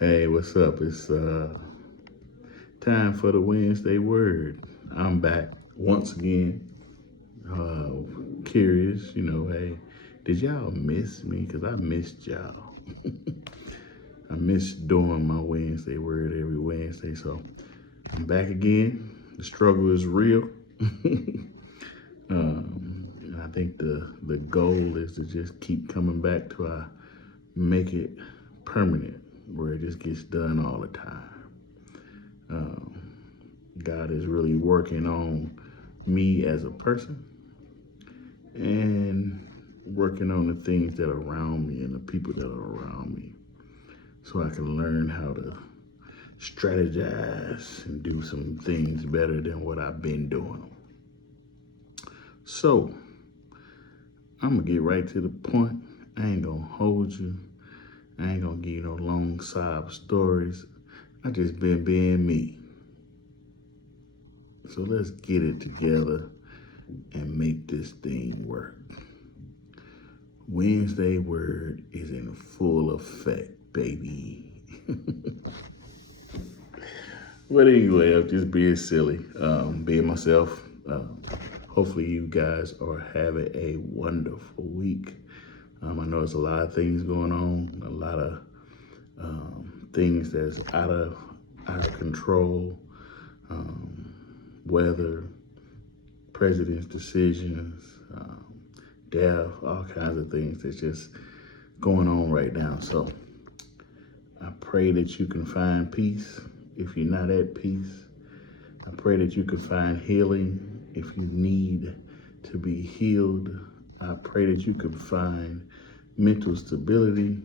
Hey, what's up? It's time for the Wednesday Word. I'm back once again. Curious, hey, did y'all miss me? Because I missed y'all. I miss doing my Wednesday Word every Wednesday. So I'm back again. The struggle is real. And I think the goal is to just keep coming back till I make it permanent, where it just gets done all the time. God is really working on me as a person and working on the things that are around me and the people that are around me so I can learn how to strategize and do some things better than what I've been doing. So I'm gonna get right to the point. I ain't gonna hold you. I ain't gonna give you no long sob stories. I just been being me. So let's get it together and make this thing work. Wednesday Word is in full effect, baby. But anyway, I'm just being silly, being myself. Hopefully you guys are having a wonderful week. I know there's a lot of things going on, a lot of things that's out of control. Weather, president's decisions, death, all kinds of things that's just going on right now. So I pray that you can find peace if you're not at peace. I pray that you can find healing if you need to be healed. I pray that you can find mental stability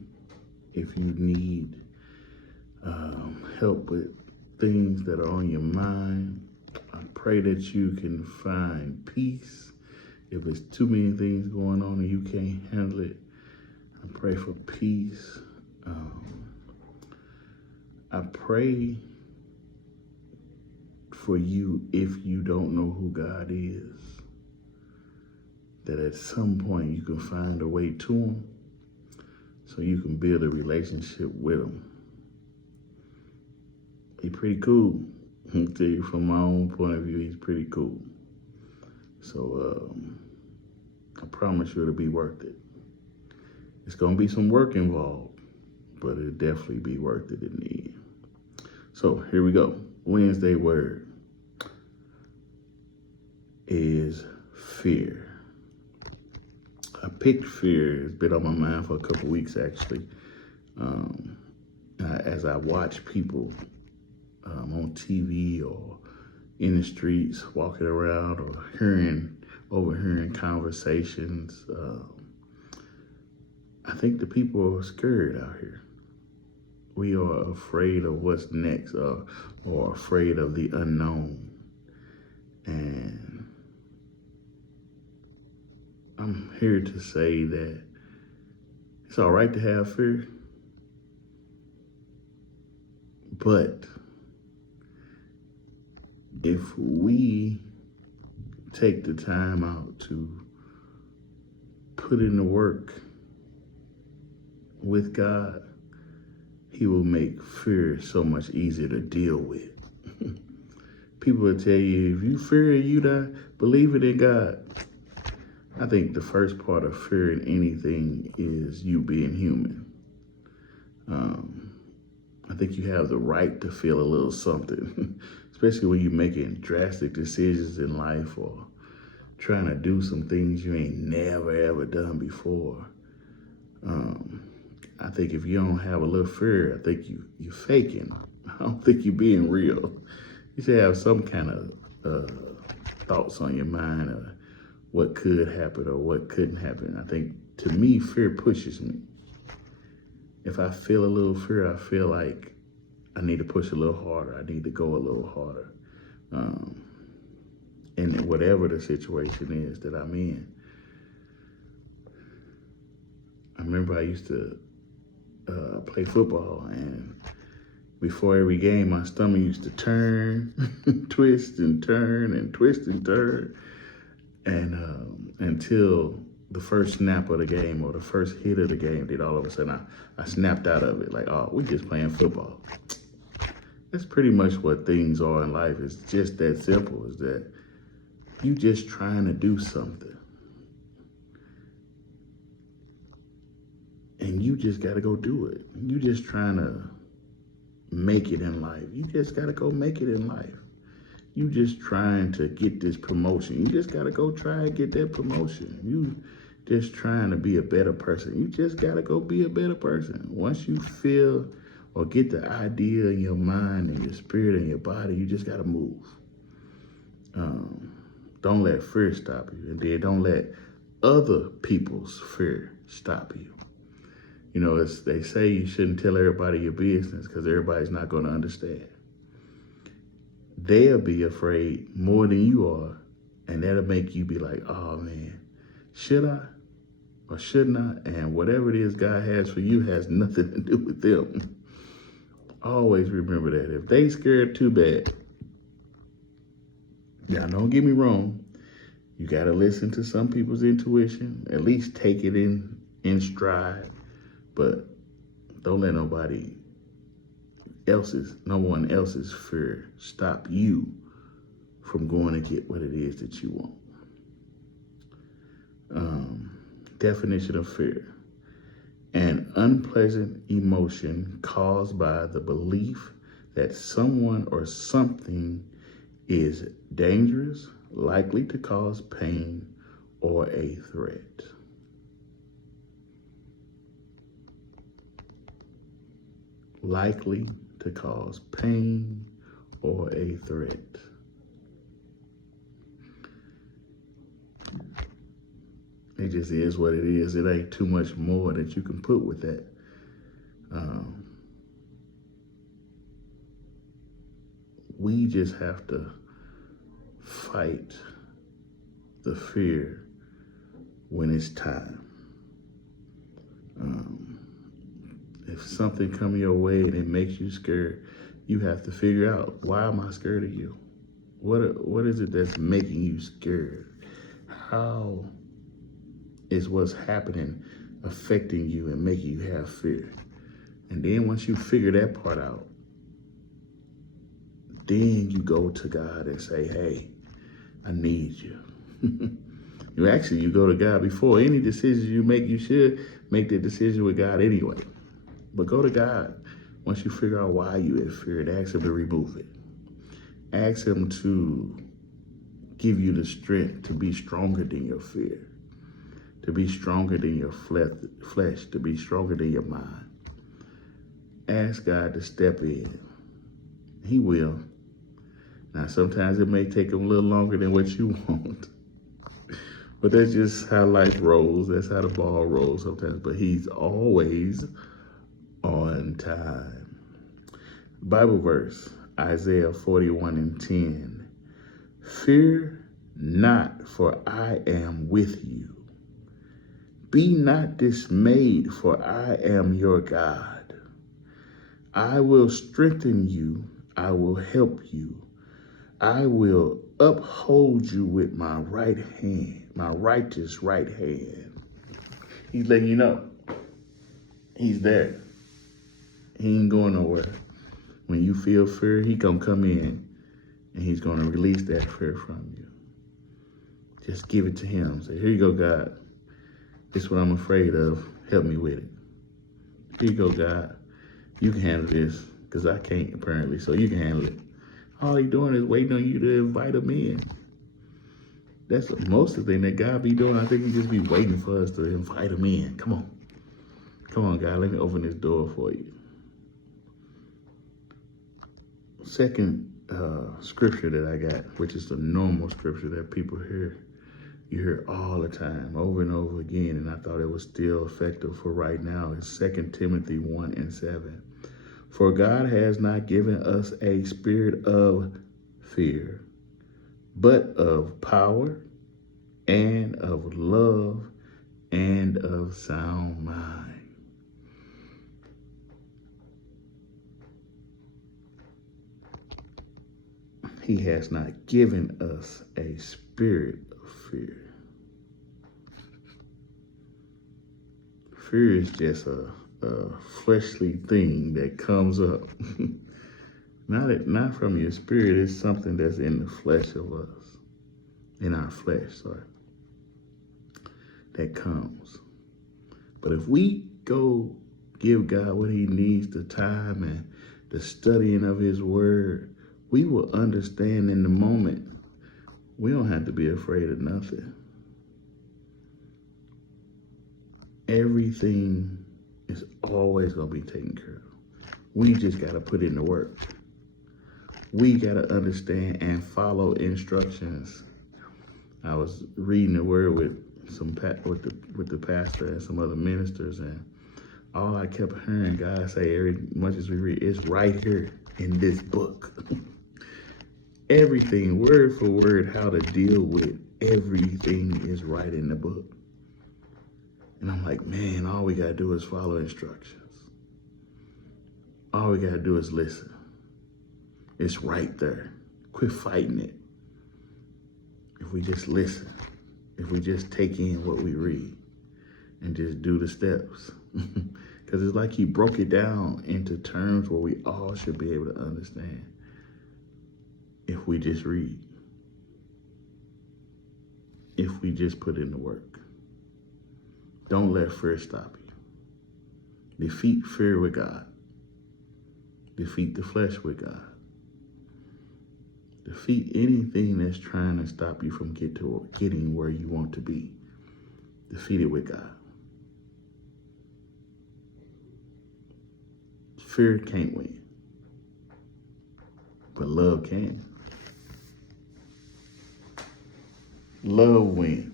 if you need help with things that are on your mind. I pray that you can find peace if there's too many things going on and you can't handle it. I pray for peace. I pray for you if you don't know who God is, that at some point you can find a way to him so you can build a relationship with him. He's pretty cool. I'll tell you from my own point of view, he's pretty cool. So I promise you it'll be worth it. It's gonna be some work involved, but it'll definitely be worth it in the end. So here we go. Wednesday Word is fear. I picked fear. It's been on my mind for a couple weeks actually. As I watch people on TV or in the streets, walking around or overhearing conversations, I think the people are scared out here. We are afraid of what's next, or afraid of the unknown. And I'm here to say that it's all right to have fear, but if we take the time out to put in the work with God, he will make fear so much easier to deal with. People will tell you, if you fear you die, believe it in God. I think the first part of fearing anything is you being human. I think you have the right to feel a little something, especially when you're making drastic decisions in life or trying to do some things you ain't never ever done before. I think if you don't have a little fear, I think you're faking. I don't think you're being real. You should have some kind of thoughts on your mind of what could happen or what couldn't happen. I think, to me, fear pushes me. If I feel a little fear, I feel like I need to push a little harder. I need to go a little harder. And whatever the situation is that I'm in. I remember I used to play football, and before every game, my stomach used to turn, twist and turn and twist and turn. And until the first snap of the game or the first hit of the game, then all of a sudden I snapped out of it. Like, oh, we just playing football. That's pretty much what things are in life. It's just that simple, is that you just trying to do something. And you just got to go do it. You just trying to make it in life. You just got to go make it in life. You just trying to get this promotion. You just got to go try and get that promotion. You just trying to be a better person. You just got to go be a better person. Once you feel or get the idea in your mind and your spirit and your body, you just got to move. Don't let fear stop you. And then don't let other people's fear stop you. You know, they say you shouldn't tell everybody your business because everybody's not going to understand. They'll be afraid more than you are, and that'll make you be like, oh man, should I or shouldn't I? And whatever it is God has for you has nothing to do with them. Always remember that. If they scared too bad, now don't get me wrong, you got to listen to some people's intuition, at least take it in stride. But don't let no one else's fear stop you from going to get what it is that you want. Definition of fear: an unpleasant emotion caused by the belief that someone or something is dangerous, likely to cause pain, or a threat. Likely to cause pain or a threat. It just is what it is. It ain't too much more that you can put with that. We just have to fight the fear when it's time. If something comes your way and it makes you scared, you have to figure out, why am I scared of you? What is it that's making you scared? How is what's happening affecting you and making you have fear? And then once you figure that part out, then you go to God and say, hey, I need you. You go to God before any decisions you make. You should make the decision with God anyway. But go to God once you figure out why you have fear, and ask him to remove it. Ask him to give you the strength to be stronger than your fear, to be stronger than your flesh, to be stronger than your mind. Ask God to step in. He will. Now, sometimes it may take him a little longer than what you want. But that's just how life rolls. That's how the ball rolls sometimes. But he's always on time. Bible verse, Isaiah 41:10. Fear not, for I am with you. Be not dismayed, for I am your God. I will strengthen you. I will help you. I will uphold you with my right hand, my righteous right hand. He's letting you know he's there. He ain't going nowhere. When you feel fear, he gonna come in and he's gonna release that fear from you. Just give it to him. Say, here you go, God. This is what I'm afraid of. Help me with it. Here you go, God. You can handle this, because I can't apparently, so you can handle it. All he's doing is waiting on you to invite him in. That's most of the thing that God be doing. I think he just be waiting for us to invite him in. Come on. Come on, God, let me open this door for you. Second scripture that I got, which is the normal scripture that people hear. You hear all the time, over and over again, and I thought it was still effective for right now. It's 2 Timothy 1:7. For God has not given us a spirit of fear, but of power and of love and of sound mind. He has not given us a spirit of fear. Fear is just a fleshly thing that comes up. Not from your spirit. It's something that's in the flesh of us. In our flesh, sorry. That comes. But if we go give God what he needs, the time and the studying of his word, we will understand in the moment. We don't have to be afraid of nothing. Everything is always going to be taken care of. We just got to put in the work. We got to understand and follow instructions. I was reading the word with the pastor and some other ministers, and all I kept hearing God say, every much as we read, it's right here in this book. Everything, word for word, how to deal with everything is right in the book. And I'm like, man, all we gotta do is follow instructions. All we gotta do is listen. It's right there. Quit fighting it. If we just listen, if we just take in what we read and just do the steps. Because it's like he broke it down into terms where we all should be able to understand if we just read. If we just put in the work. Don't let fear stop you. Defeat fear with God. Defeat the flesh with God. Defeat anything that's trying to stop you from getting where you want to be. Defeat it with God. Fear can't win, but love can. Love wins.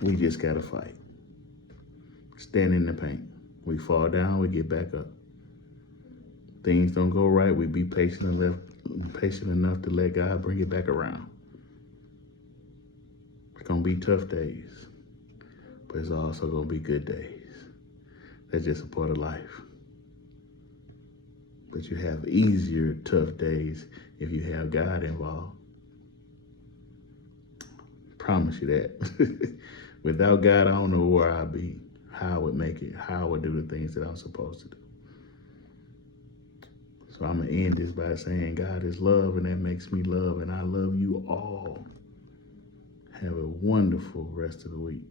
We just gotta fight. Stand in the pain. We fall down, we get back up. Things don't go right, we be patient enough to let God bring it back around. It's gonna be tough days, but it's also gonna be good days. That's just a part of life. But you have easier, tough days if you have God involved. Promise you that. Without God, I don't know where I'd be, how I would make it, how I would do the things that I'm supposed to do. So I'm going to end this by saying God is love, and that makes me love, and I love you all. Have a wonderful rest of the week.